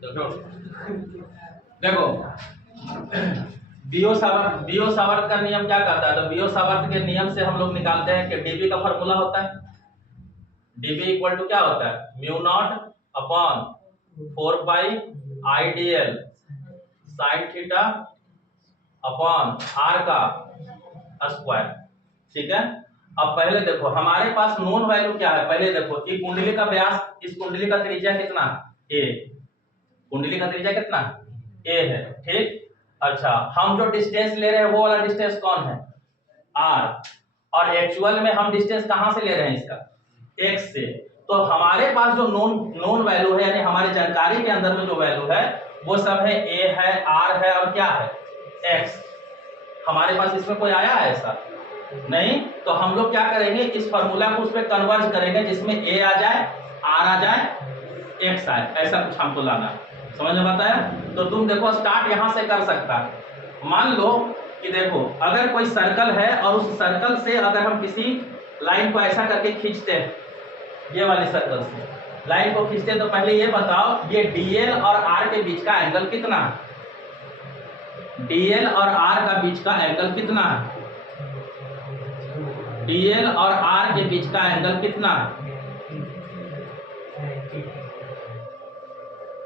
देखो देखो BO Savart का नियम क्या कहता है? तो बीओ सावर्त के नियम से हम लोग निकालते हैं कि डीबी का फॉर्मूला होता है, डीबी इक्वल टू क्या होता है? Mu naught upon 4 pi I D L sine theta upon R का स्क्वायर। ठीक है। अब पहले देखो हमारे पास नोन वैल्यू क्या है, पहले देखो ये कुंडली का व्यास, इस कुंडली का त्रिज्या कितना? ए। कुंडली का त्रिज्या कितना? ए है। ठीक। अच्छा, हम जो डिस्टेंस ले रहे हैं वो वाला डिस्टेंस कौन है? आर। और एक्चुअल में हम डिस्टेंस कहां से ले रहे हैं इसका? एक्स से। तो हमारे पास जो नोन वैल्यू है, यानी हमारी जानकारी के अंदर में जो वैल्यू है वो सब है ए है, आर है और क्या है? एक्स। हमारे पास इसमें कोई आया है ऐसा? नहीं। तो हम लोग क्या करेंगे, इस फॉर्मूला को उस पर कन्वर्ज करेंगे जिसमें ए आ जाए, आर आ जाए, एक्स आए, ऐसा कुछ हमको लाना है। समझ में आता है? तो तुम देखो स्टार्ट यहां से कर सकता है। मान लो कि देखो अगर कोई सर्कल है और उस सर्कल से अगर हम किसी लाइन को ऐसा करके खींचते हैं, ये वाली सर्कल से लाइन को खींचते हैं, तो पहले ये बताओ ये डीएल और आर के बीच का एंगल कितना है? डीएल और आर का बीच का एंगल कितना है? डीएल और आर के बीच का एंगल कितना है?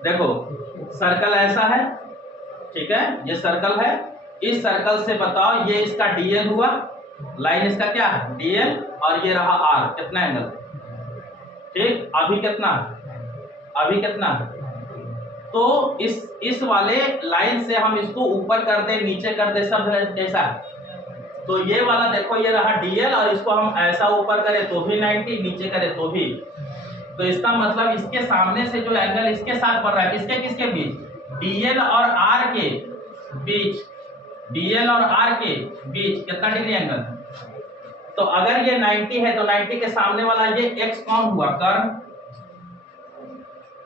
देखो सर्कल ऐसा है, ठीक है, ये सर्कल है, इस सर्कल से बताओ ये इसका डीएल हुआ, लाइन इसका क्या है? डीएल, और ये रहा आर, कितना एंगल? ठीक। अभी कितना? अभी कितना? तो इस वाले लाइन से हम इसको ऊपर कर दे, नीचे कर दे, सब ऐसा है। तो ये वाला देखो ये रहा डीएल, और इसको हम ऐसा ऊपर करें तो भी 90, नीचे करें तो भी। तो इसका मतलब इसके सामने से जो एंगल इसके साथ बढ़ रहा है, किसके किसके बीच? डीएल और आर के बीच। डीएल और आर के बीच कितना डिग्री एंगल है? तो अगर ये 90 है तो 90 के सामने वाला ये एक्स कौन हुआ? कर्ण।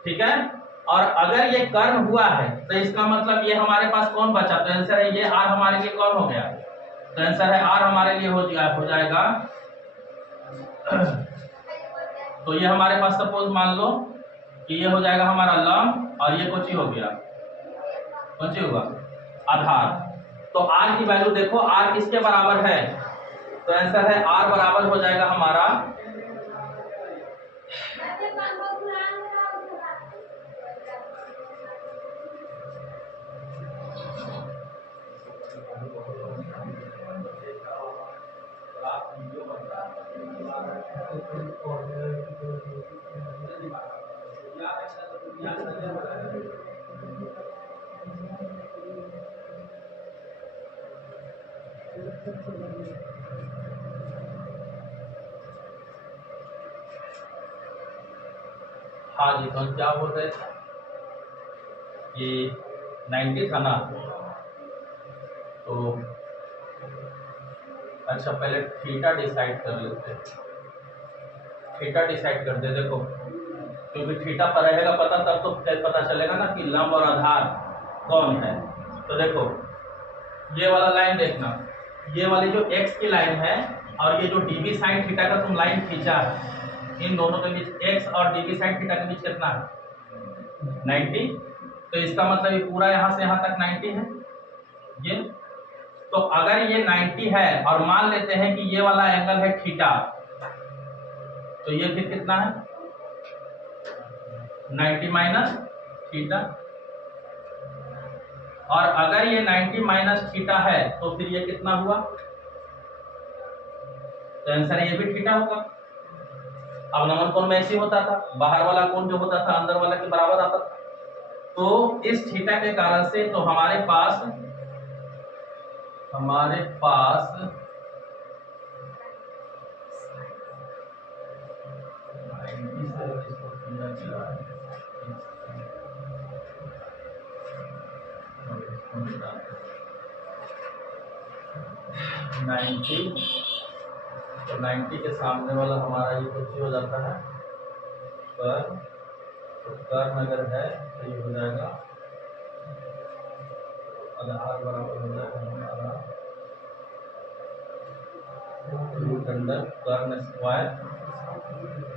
ठीक है। और अगर ये कर्ण हुआ है तो इसका मतलब ये हमारे पास कौन बचा? तो आंसर है ये आर हमारे लिए कौन हो गया? तो आंसर है आर हमारे लिए हो जाएगा। तो ये हमारे पास सपोज मान लो कि ये हो जाएगा हमारा लंब, और ये कुछ ही हो गया, कुछ ही होगा आधार। तो आर की वैल्यू देखो, आर किसके बराबर है? तो आंसर है आर बराबर हो जाएगा हमारा हाँ जी। तो क्या बोल रहे थे कि 90 था ना? तो अच्छा पहले थीटा डिसाइड कर लेते हैं। थीटा डिसाइड कर दे, देखो क्योंकि थीटा पर रहेगा पता, तब तो पता चलेगा ना कि लंब और आधार कौन है। तो देखो ये वाला लाइन देखना, ये वाली जो x की लाइन है और ये जो dv साइन थीटा का तुम लाइन खींचा है, इन दोनों के बीच x और dv साइन थीटा के बीच कितना है? 90। तो इसका मतलब ये पूरा यहाँ से यहाँ तक 90 है ये। तो अगर ये 90 है और मान लेते हैं कि ये वाला एंगल है थीटा, तो ये फिर कितना है? 90 माइनस थीटा। और अगर ये 90 माइनस थीटा है तो फिर ये कितना हुआ? तो आंसर ये भी थीटा होगा। अब नमन कोण में ऐसे होता था, बाहर वाला कोण जो होता था अंदर वाला के बराबर आता था। तो इस थीटा के कारण से तो हमारे पास तो 90 के सामने वाला हमारा ये कुछ हो जाता है कर्व। तो कर्व अगर है तो ये हो जाएगा आधार बराबर हो जाएगा हमारा रूट अंडर कर्व स्क्वायर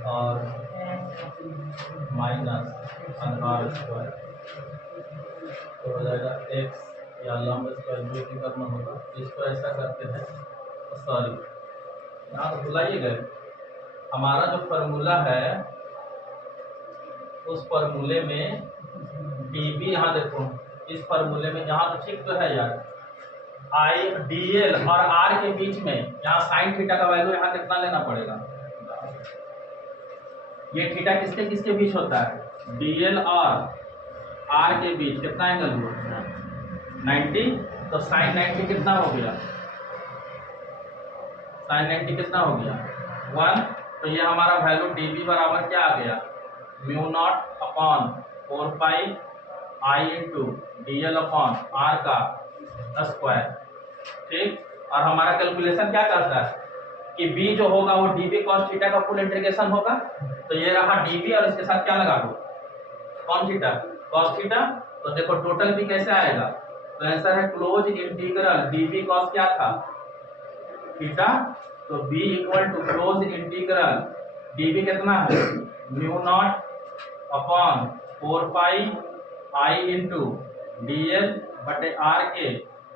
और माइनस आधार स्क्वायर। तो हो जाएगा x या लंब स्क्वायर जो भी करना होगा। इसको ऐसा करते हैं, सॉरी यहाँ तो भुलाइए गए, हमारा जो फॉर्मूला है उस फॉर्मूले में dB, यहाँ देखो इस फॉर्मूले में यहाँ तो ठीक तो है यार, आई dl और r के बीच में यहाँ साइन थीटा का वैल्यू यहाँ कितना लेना पड़ेगा, ये थीटा किसके किसके बीच होता है, dl और r के बीच कितना एंगल हुआ 90, तो साइन 90 कितना हो गया, साइन 90 कितना हो गया 1, तो ये हमारा वैल्यू dB बराबर क्या आ गया, mu naught upon 4 pi I into dl upon r का स्क्वायर। ठीक, और हमारा कैलकुलेशन क्या करता है कि b जो होगा वो dB cos थीटा का फुल इंटीग्रेशन होगा, तो ये रहा dB और इसके साथ क्या लगा दो कौन थीटा cos थीटा, तो देखो टोटल भी कैसे आएगा, तो आंसर है क्लोज इंटीग्रल dB cos क्या था थीटा, तो b equal to close integral dB कितना है mu naught upon 4 pi I into dl बटे r के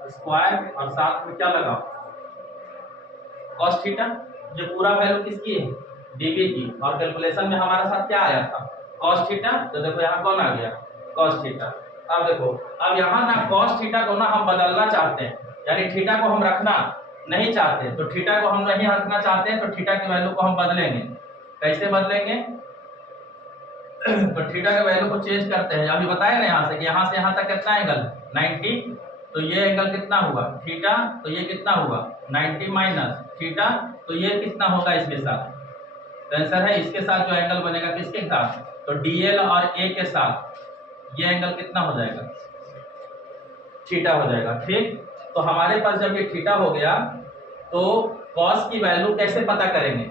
स्क्वायर और साथ में क्या लगा cos थीटा, जो पूरा वैल्यू किसकी है dB की, और कैलकुलेशन में हमारे साथ क्या आया था cos थीटा, तो देखो यहाँ कौन आ गया cos थीटा। अब देखो, अब यहाँ ना cos थीटा को ना हम बदलना चाहते हैं, यानी थीटा को हम रखना नहीं चाहते, तो थीटा को हम नहीं रखना चाहते हैं, तो थीटा की वैल्यू को हम बदलेंगे, कैसे बदलेंगे तो थीटा के वैल्यू को चेंज करते हैं, अभी बताया ना यहाँ से कि यहाँ से यहाँ तक कितना एंगल 90, तो ये एंगल कितना हुआ थीटा, तो ये कितना हुआ 90 माइनस थीटा, तो ये कितना होगा इसके साथ, तो आंसर है इसके साथ जो एंगल बनेगा किसके साथ, तो dl और a के साथ ये एंगल कितना हो जाएगा थीटा हो जाएगा। ठीक, तो हमारे पास जब ये थीटा हो गया तो cos की वैल्यू कैसे पता करेंगे,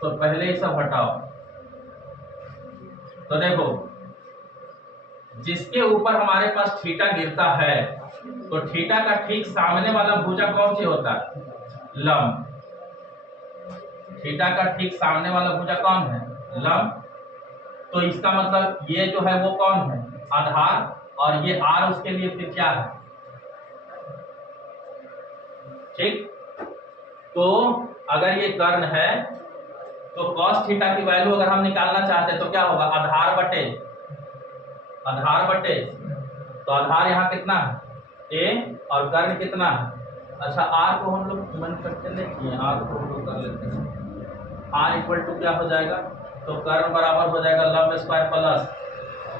तो पहले ये सब हटाओ, तो देखो जिसके ऊपर हमारे पास थीटा गिरता है तो थीटा का ठीक सामने वाला भुजा कौन सी होता है लंब, थीटा का ठीक सामने वाला भुजा कौन है लंब, तो इसका मतलब ये जो है वो कौन है आधार, और ये r उसके लिए फिर क्या है। ठीक, तो अगर ये कर्ण है तो cos थीटा की वैल्यू अगर हम निकालना चाहते हैं तो क्या होगा आधार बटे, तो आधार यहाँ कितना है a और कर्ण कितना है, अच्छा r को हम लोग मन करते देखिए, r को हम लोग कर लेते हैं, r इक्वल टू क्या हो जाएगा, तो कर्ण बराबर हो जाएगा लंब स्क्वायर प्लस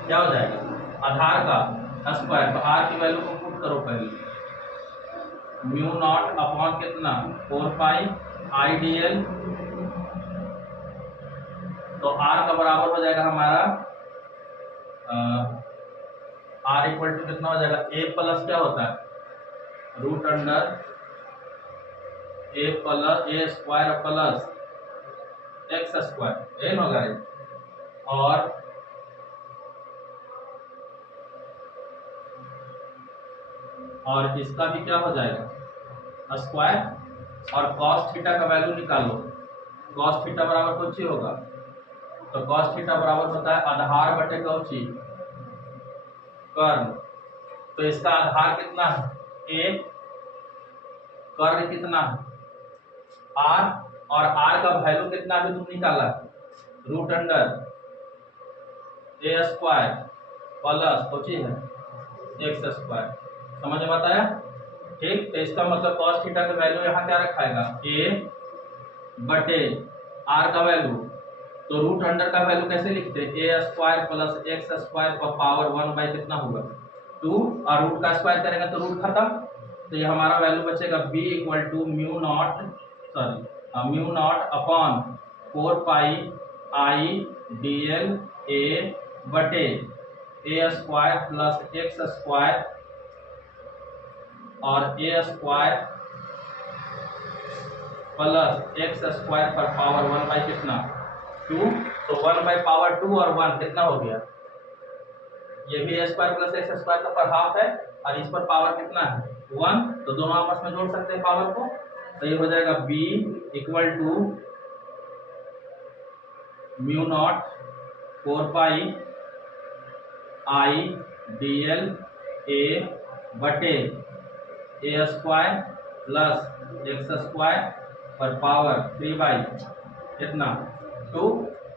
क्या हो जाएगा आधार का स्क्वायर, तो r की वैल्यू को पुट करो पहले, म्यू नॉट अपॉन कितना 4 पाई आई dl, तो r का बराबर हो जाएगा हमारा r इक्वल टू कितना हो जाएगा a प्लस क्या होता है root under a plus a square plus x square, ये होगा, और इसका भी क्या हो जाएगा स्क्वायर, और cos थीटा का वैल्यू निकालो, cos थीटा बराबर कौन सी होगा, तो cos थीटा बराबर होता है आधार बटे कौन सी कर्ण, तो इसका आधार कितना है a, कर्ण कितना है r, और r का वैल्यू कितना अभी तुम निकाला root under a square plus कौन सी है x स्क्वायर, समझ में बताया। ठीक, तो इसका मतलब cos थीटा का वैल्यू यहाँ क्या रखाएगा a बटे r का वैल्यू, तो रूट अंडर का वैल्यू कैसे लिखते हैं a square plus x square का पावर 1 बाई कितना होगा 2, और रूट का स्क्वायर करेंगे तो रूट खत्म, तो ये हमारा वैल्यू बचेगा b equal to mu naught upon 4 pi I dl a बटे a square plus x square और a square plus x square पर पावर 1 बाई कितना 2, तो 1 बाई पावर 2 और 1 कितना हो गया, ये भी a square plus x square का पर हाफ है, और इस पर पावर कितना है 1, तो दोनों आपस में जोड़ सकते हैं पावर को, तो ये हो जाएगा b equal to mu naught 4 pi I D L A बटे A square plus X square पर पावर 3 बाई कितना 2।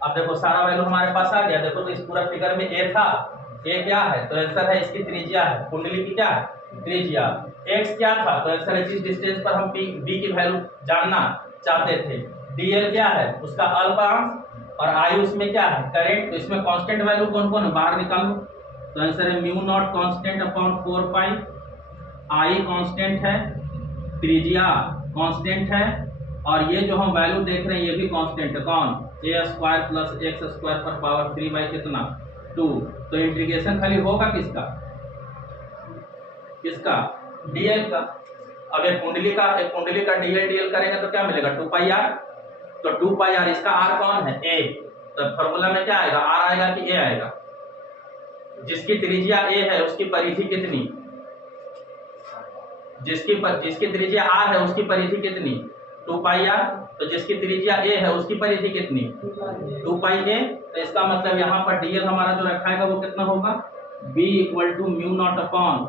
अब देखो सारा वैल्यू हमारे पास आ गया। देखो तो इस पूरा फिगर में ए था, ए क्या है तो आंसर है इसकी त्रिज्या है, कुंडली की क्या है त्रिज्या। एक्स क्या था तो आंसर है जिस डिस्टेंस पर हम बी की वैल्यू जानना चाहते थे। डीएल क्या है उसका अल्पांश और आई उसमें क्या है करंट। तो इसमें कांस्टेंट वैल्यू कौन कौन है बाहर निकालो। तो आंसर है mu not constant upon 4 pi, I constant है, त्रिज्या कांस्टेंट है और ये जो हम वैल्यू देख रहे हैं ये भी कांस्टेंट है। कौन ए स्क्वायर प्लस एक्स स्क्वायर पर पावर 3 बाई कितना 2। तो इंटीग्रेशन खाली होगा किसका किसका डीएल का। अब एक कुंडली का डीएल करेंगे तो क्या मिलेगा 2 पाई आर। तो 2 पाई आर इसका आर कौन है ए। तो फॉर्मूला में क्या आएगा आर आएगा कि ए आएगा। जिसकी त्रिज्या ए है उसकी परिधि कितनी, जिसकी त्रिज्या आर है उसकी परिधि कितनी 2 पाई आर। तो जिसकी त्रिज्या ए है उसकी परिधि कितनी 2 पाई ए। तो इसका मतलब यहाँ पर डीएल हमारा जो रखा है वो कितना होगा b equal to mu naught upon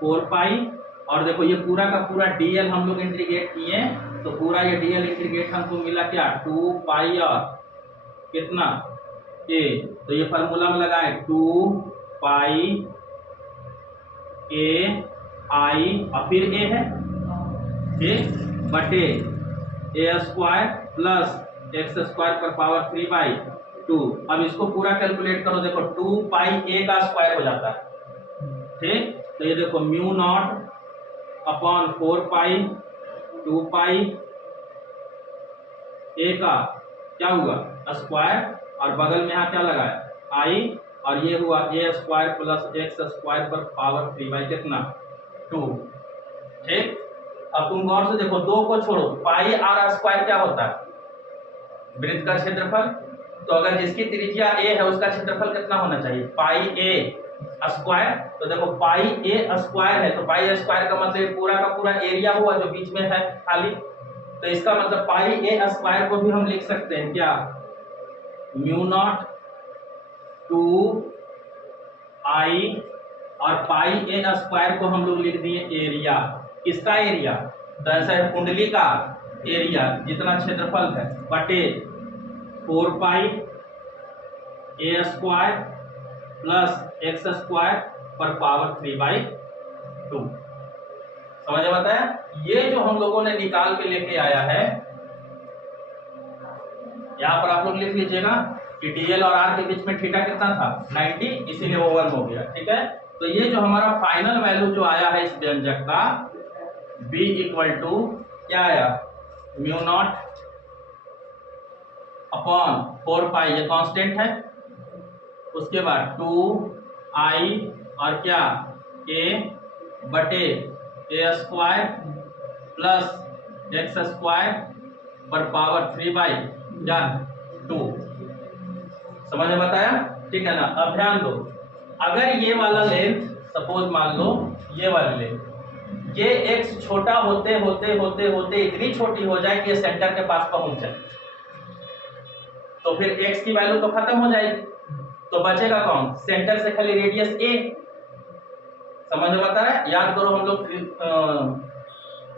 4 pi. और देखो ये पूरा का पूरा डीएल हम लोग इंटीग्रेट किए तो पूरा ये डीएल इंटीग्रेट हमको मिला क्या 2 पाई और कितना ए। तो ये फार्मूला में लगाए 2 पाई ए आई और फिर ए है ठीक बटे A square plus X square पर पावर 3 बाई 2। अब इसको पूरा कैलकुलेट करो। देखो 2 पाई ए का स्क्वायर हो जाता है ठीक। तो ये देखो म्यू नॉट अपॉन 4 पाई 2 पाई ए का क्या हुआ स्क्वायर और बगल में यहाँ क्या लगाया आई और ये हुआ ए स्क्वायर प्लस एक्स स्क्वायर पर पावर 3 बाई कितना 2 ठीक। अब तुम गौर से देखो 2 को छोड़ो पाई आर स्क्वायर क्या होता है वृत्त का क्षेत्रफल। तो अगर जिसकी त्रिज्या ए है उसका क्षेत्रफल कितना होना चाहिए पाई ए स्क्वायर। तो देखो पाई ए स्क्वायर है तो पाई स्क्वायर का मतलब पूरा का पूरा एरिया हुआ जो बीच में है खाली। तो इसका मतलब पाई ए स्क्वायर को भी हम लिख सकते हैं क्या म्यू नॉट 2 आई और पाई ए स्क्वायर को हम लोग लिख दिए एरिया। किसका एरिया तो ऐसा है कुंडली का एरिया जितना क्षेत्रफल है बटे 4 पाई ए स्क्वायर प्लस एक्स स्क्वायर पर पावर 3 बाई 2। समझ में आता है। ये जो हम लोगों ने निकाल के लेके आया है यहाँ पर आप लोग लिख लीजिएगा कि डीएल और आर के बीच में थीटा कितना था 90 इसीलिए वो 1 हो गया ठीक है। तो ये जो हमारा फाइनल वैल्यू जो आया है इस व्यंजक का b इक्वल टू क्या आया म्यू नॉट अपॉन 4 पाई ये कांस्टेंट है। उसके बाद 2 आई और क्या a बटे A square plus X square पर पावर 3 बाई क्या 2। समझ में बताया ठीक है ना। अब ध्यान दो अगर ये वाला लेंथ सपोज मान लो ये वाली लेंथ ये x छोटा होते होते होते होते इतनी छोटी हो जाए कि ये सेंटर के पास पहुंच जाए तो फिर x की वैल्यू तो खत्म हो जाएगी। तो बचेगा कौन सेंटर से खाली रेडियस a। समझ में आता है। याद करो हम लोग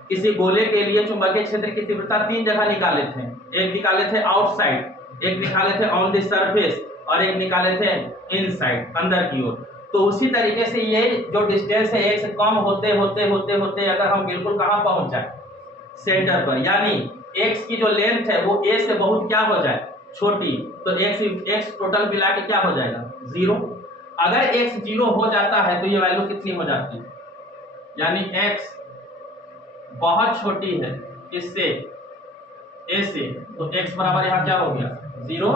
किसी गोले के लिए चुंबकीय क्षेत्र की तीव्रता 3 जगह निकाले थे। एक निकाले थे आउटसाइड, एक निकाले थे ऑन द सरफेस और एक निकाले थे इनसाइड अंदर की ओर। तो उसी तरीके से ये जो डिस्टेंस है एक से कम होते होते होते होते अगर हम बिल्कुल कहां पहुंच जाए सेंटर पर यानी x की जो लेंथ है वो a से बहुत क्या हो जाए छोटी तो x टोटल मिला के क्या हो जाएगा 0। अगर x 0 हो जाता है तो ये वैल्यू कितनी हो जाती है यानी x बहुत छोटी है इससे a से तो x बराबर यहाँ क्या हो गया 0।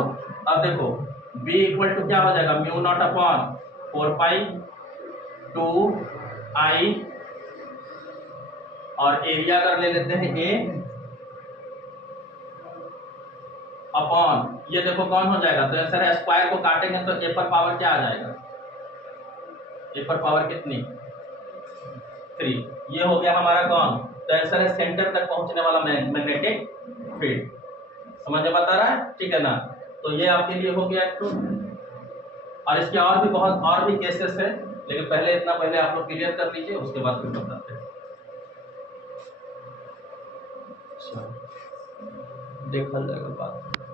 अब देखो b इक्वल टू क्या हो जाएगा म्यू नॉट अपॉन 4 पाई 2 आई और एरिया कर ले लेते हैं a अपॉन ये देखो कौन हो जाएगा तो सर स्क्वायर को काटेंगे तो a पर पावर क्या आ जाएगा a पर पावर कितनी 3। ये हो गया हमारा कौन तो आंसर है सेंटर तक पहुंचने वाला मैग्नेटिक फील्ड। समझ में बता रहा है ठीक है ना। तो ये आपके लिए हो गया 2। और इसके और भी बहुत और भी केसेस है, लेकिन पहले इतना पहले आप लोग क्लियर कर लीजिए, उसके बाद फिर बताते हैं। देखा जाएगा बात।